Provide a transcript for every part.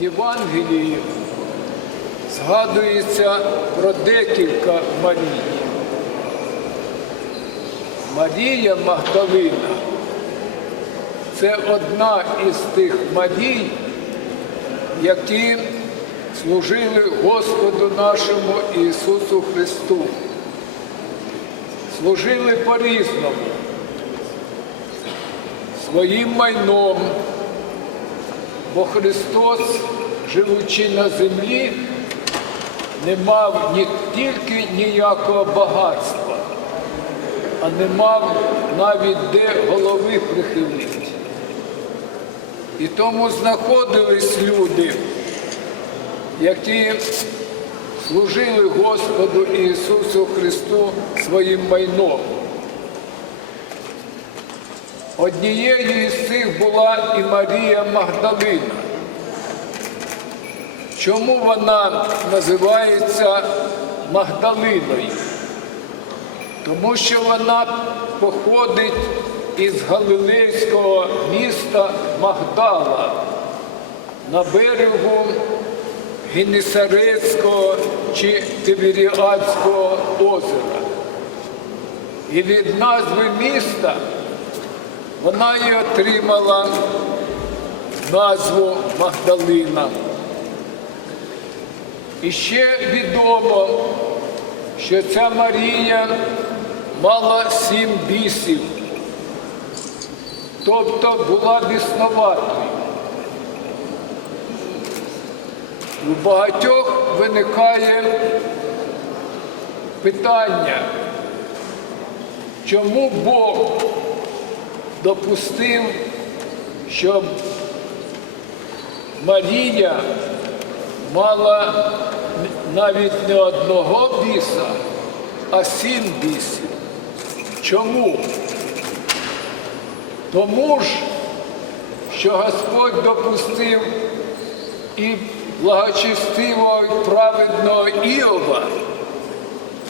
Євангелії згадується про декілька Марій. Марія Магдалина це одна із тих Марій, які служили Господу нашому Ісусу Христу. Служили по-різному, своїм майном, бо Христос, живучи на землі, не мав ні тільки ніякого багатства, а не мав навіть де голови прихилити. І тому знаходились люди, які служили Господу Ісусу Христу своїм майном. Однією із цих була і Марія Магдалина. Чому вона називається Магдалиною? Тому що вона походить із галилейського міста Магдала на берегу Генісарецького чи Тиверіадського озера. І від назви міста вона і отримала назву Магдалина. І ще відомо, що ця Марія мала сім бісів, тобто була біснуватою. У багатьох виникає питання, чому Бог допустив, щоб Марія мала навіть не одного біса, а сім бісів. Чому? Тому ж, що Господь допустив і благочестивого і праведного Іова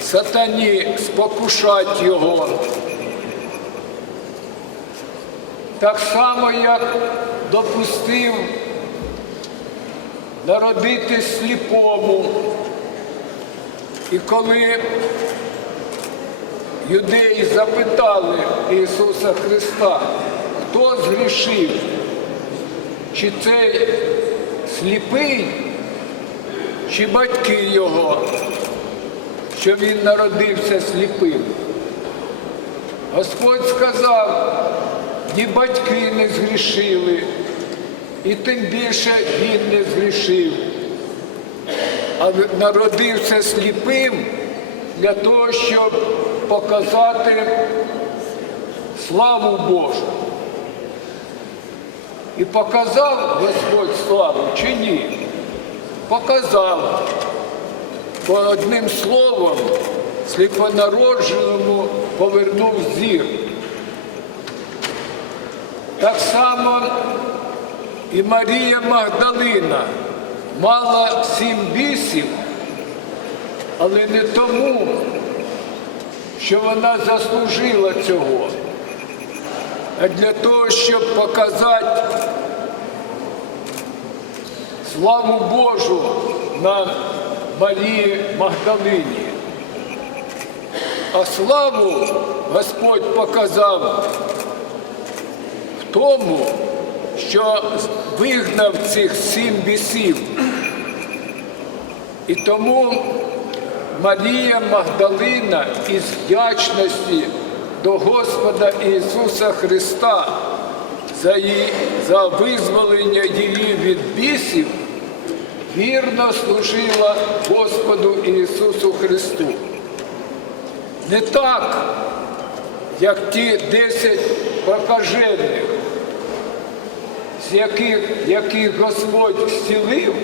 сатані спокушать його. Так само, як допустив народитись сліпому. І коли юдеї запитали Ісуса Христа, хто згрішив, чи цей сліпий, чи батьки його, що він народився сліпим. Господь сказав, ні батьки не згрішили, і тим більше він не згрішив, а народився сліпим для того, щоб показати славу Божу. І показав Господь славу чи ні? Показав. Бо одним словом сліпонародженому повернув зір. Так і Марія Магдалина мала сім бісів, але не тому, що вона заслужила цього, а для того, щоб показати славу Божу на Марії Магдалині. А славу Господь показав тому, що вигнав цих сім бісів. І тому Марія Магдалина із вдячності до Господа Ісуса Христа за, її, за визволення її від бісів вірно служила Господу Ісусу Христу. Не так, як ті десять прокажених, з яких, яких Господь зцілив,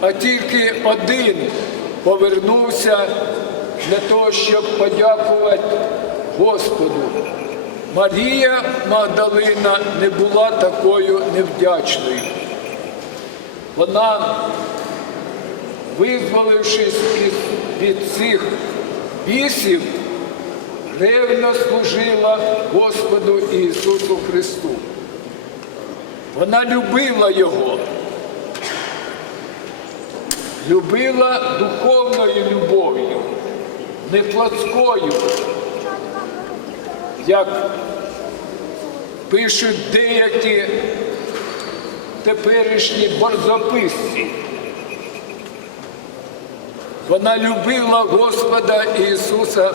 а тільки один повернувся для того, щоб подякувати Господу. Марія Магдалина не була такою невдячною. Вона, визволившись від цих бісів, ревно служила Господу Ісусу Христу. Вона любила Його, любила духовною любов'ю, не плотською, як пишуть деякі теперішні борзописці. Вона любила Господа Ісуса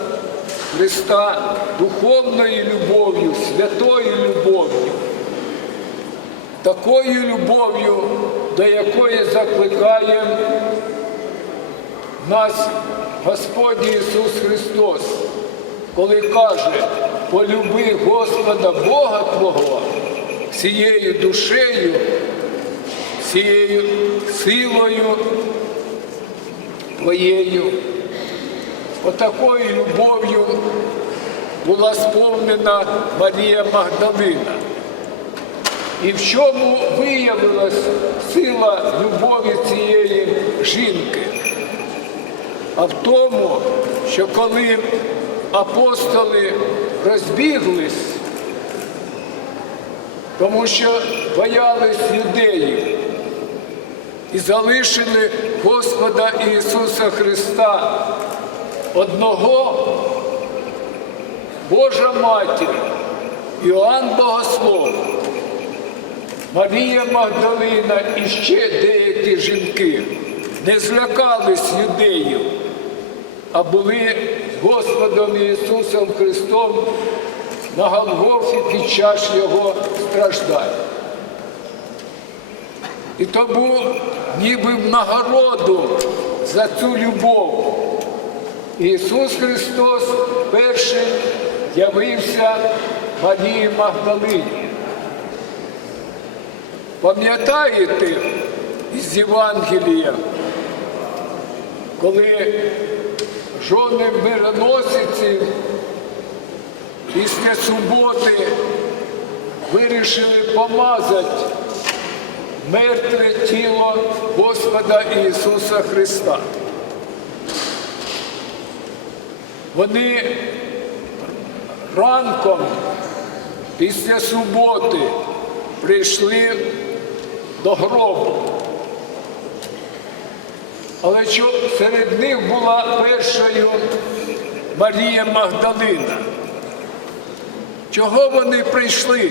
Христа духовною любов'ю, святою любов'ю, такою любов'ю, до якої закликає нас Господь Ісус Христос, коли каже, полюби Господа Бога Твого всією душею, всією силою твоєю. Отакою любов'ю була сповнена Марія Магдалина. І в чому виявилась сила любові цієї жінки? А в тому, що коли апостоли розбіглись, тому що боялись юдеїв і залишили Господа Ісуса Христа одного, Божа Матір, Іоанн Богослов, Марія Магдалина і ще деякі жінки не злякались юдеїв, а були з Господом Ісусом Христом на Голгофі під час Його страждань. І то був ніби в нагороду за цю любов. Ісус Христос перший явився Марії Магдалині. Пам'ятаєте із Євангелія, коли жони мироносиці після суботи вирішили помазати мертве тіло Господа Ісуса Христа. Вони ранком після суботи прийшли до гробу. Але що серед них була першою Марія Магдалина. Чого вони прийшли?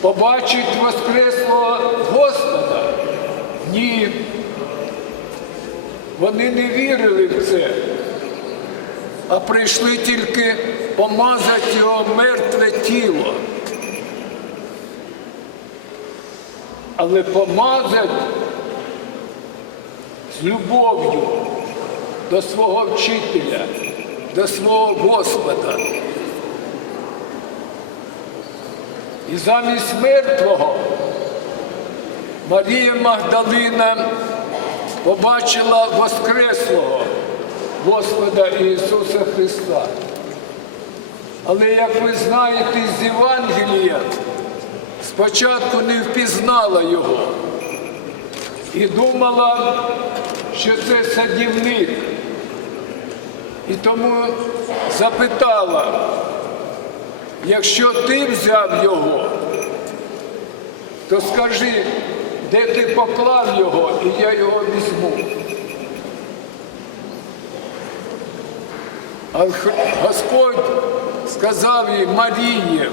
Побачить Воскреслого Господа? Ні. Вони не вірили в це, а прийшли тільки помазати його мертве тіло. Але помазати з любов'ю до свого вчителя, до свого Господа. І замість мертвого Марія Магдалина побачила Воскреслого Господа Ісуса Христа. Але, як ви знаєте з Євангелія, спочатку не впізнала його і думала, що це садівник. І тому запитала, якщо ти взяв його, то скажи, де ти поклав його, і я його візьму. А Господь сказав їй Маріє,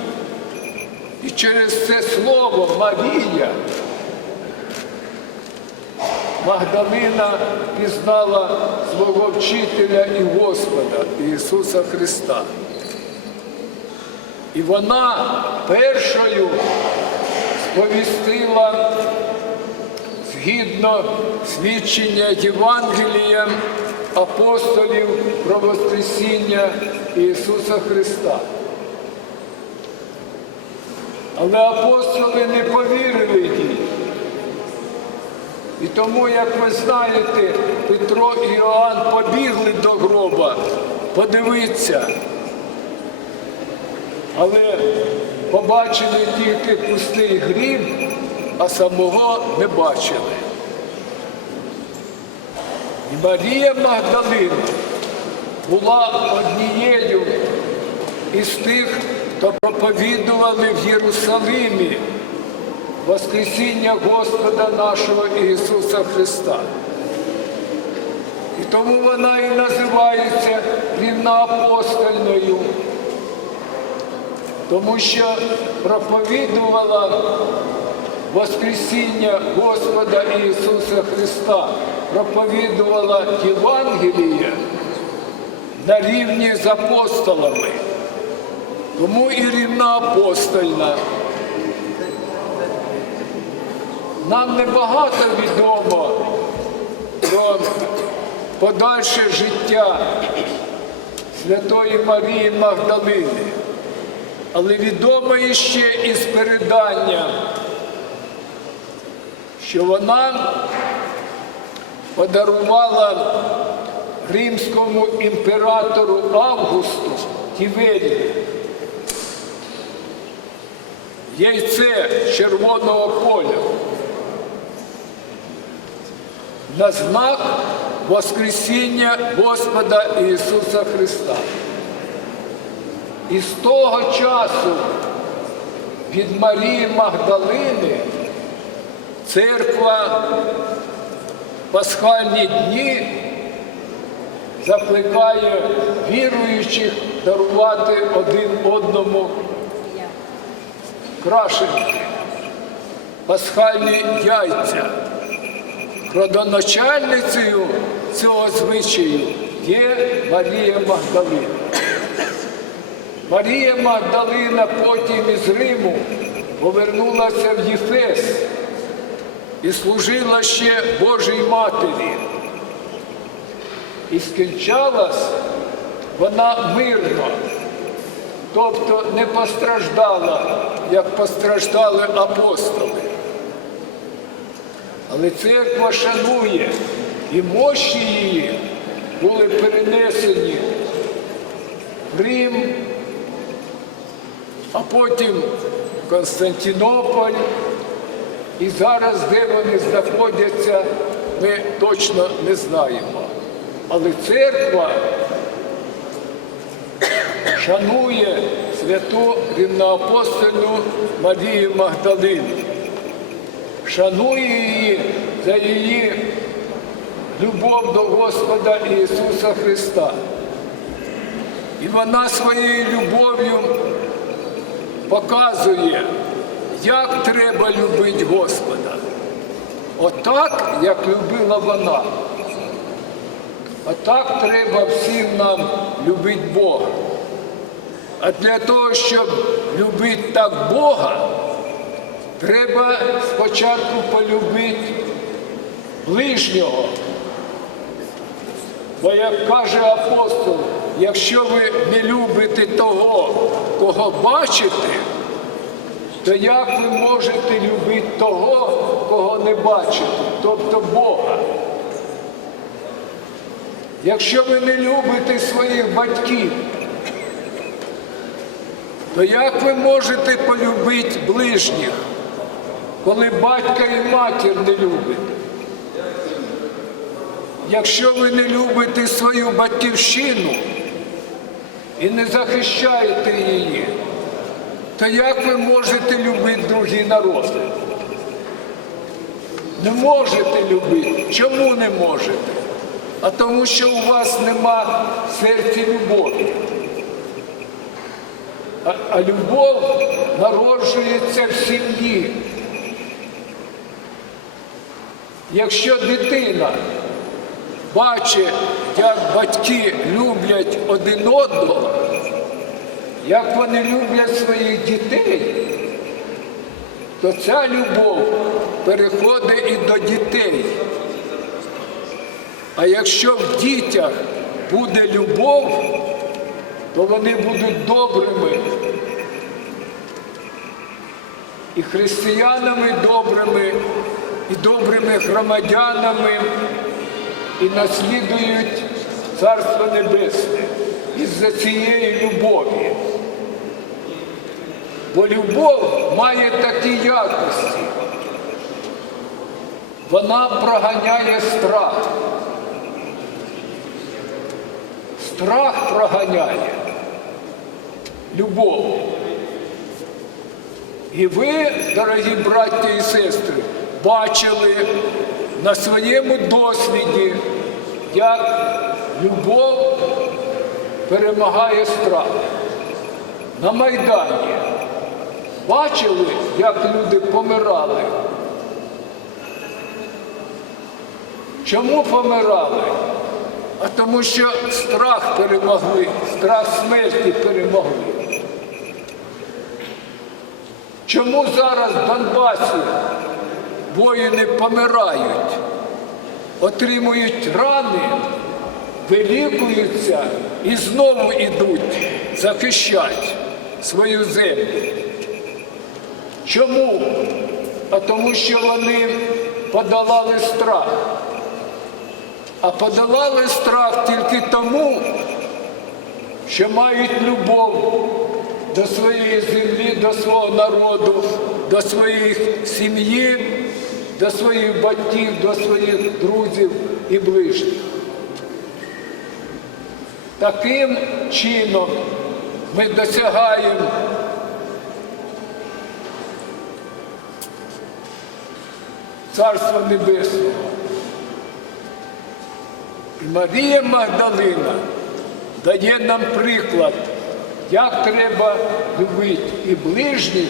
і через це слово Марія Магдалина пізнала свого вчителя і Господа Ісуса Христа. І вона першою сповістила згідно свідчення Євангелія апостолів про Воскресіння Ісуса Христа. Але апостоли не повірили їй. І тому, як ви знаєте, Петро і Іоанн побігли до гроба, подивитися. Але побачили тільки пустий гріб, а самого не бачили. І Марія Магдалина була однією із тих, хто проповідували в Єрусалимі Воскресіння Господа нашого Ісуса Христа. І тому вона і називається рівноапостольною, тому що проповідувала Воскресіння Господа Ісуса Христа, проповідувала Євангеліє на рівні з апостолами. Тому і рівноапостольна. Нам небагато відомо про подальше життя Святої Марії Магдалини, але відомо іще із передання, що вона подарувала римському імператору Августу Тіверію яйце червоного поля на знак Воскресіння Господа Ісуса Христа. І з того часу від Марії Магдалини церква пасхальні дні закликає віруючих дарувати один одному крашенки, пасхальні яйця. Родоначальницею цього звичаю є Марія Магдалина. Марія Магдалина потім із Риму повернулася в Єфес і служила ще Божій Матері. І скінчалась вона мирно, тобто не постраждала, як постраждали апостоли. Але церква шанує і мощі її були перенесені в Рим, а потім Константинополь. І зараз, де вони знаходяться, ми точно не знаємо. Але церква шанує святу рівноапостольну Марію Магдалину шанує її за її любов до Господа Ісуса Христа. І вона своєю любов'ю показує, як треба любити Господа. Отак, як любила вона. Отак треба всім нам любити Бога. А для того, щоб любити так Бога, Треба спочатку полюбити ближнього. Бо як каже апостол, якщо ви не любите того, кого бачите, то як ви можете любити того, кого не бачите, тобто Бога? Якщо ви не любите своїх батьків, то як ви можете полюбити ближніх? коли батька і матір не любите. Якщо ви не любите свою батьківщину і не захищаєте її, то як ви можете любити другі народи? Не можете любити. Чому не можете? А тому, що у вас нема в серці любові. А, любов народжується в сім'ї. Якщо дитина бачить, як батьки люблять один одного, як вони люблять своїх дітей, то ця любов переходить і до дітей. А якщо в дітях буде любов, то вони будуть добрими і християнами добрими і добрими громадянами і наслідують Царство Небесне із-за цієї любові. Бо любов має такі якості. Вона проганяє страх. Страх проганяє любов. І ви, дорогі браття і сестри, бачили на своєму досвіді, як любов перемагає страх. На Майдані бачили, як люди помирали. Чому помирали? А тому що страх перемогли, страх смерті перемогли. Чому зараз в Донбасі воїни помирають, отримують рани, вилікуються і знову йдуть захищати свою землю? Чому? А тому що вони подолали страх. А подолали страх тільки тому, що мають любов до своєї землі, до свого народу, до своїх сім'ї, до своїх батьків, до своїх друзів і ближніх. Таким чином ми досягаємо Царства Небесного. І Марія Магдалина дає нам приклад, як треба любити і ближніх,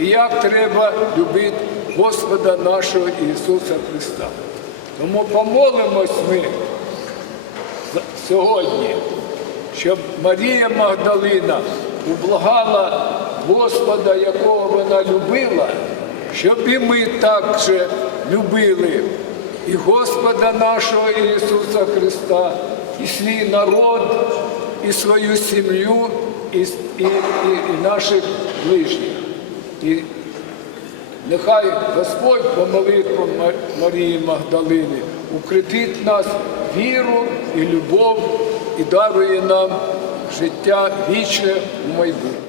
і як треба любити Господа нашого Ісуса Христа. Тому помолимось ми сьогодні, щоб Марія Магдалина ублагала Господа, якого вона любила, щоб і ми так же любили і Господа нашого Ісуса Христа, і свій народ, і свою сім'ю, і, і, і, і наших ближніх. І нехай Господь помолить про Марії Магдалини укріпить нас віру і любов і дарує нам життя вічне в майбутнє.